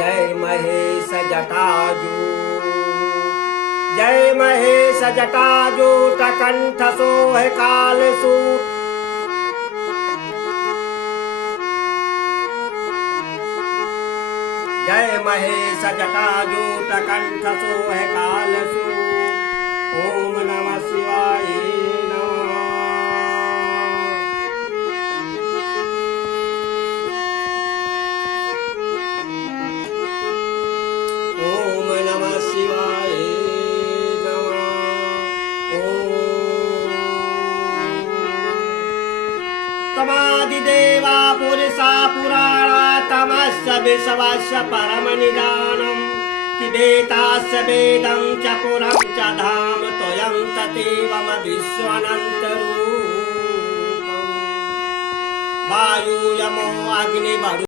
जय महेश जटाजू, जय महेश जटाजूट कंठ सोह कालसूट। जय महेश जटाजूट कंठ सोह कालसूट। ओम नमः शिवाय नमः। ओम नमः शिवाय नमः। ओम तमादिदेवा पुरुषा पुराणा तमस्य विश्वस्य परम निदानम् किदेतास्य वेदं च पुरं च धाम त्वयं तदेवमविश्वनन्तरूपम्। वायु यमो अग्नि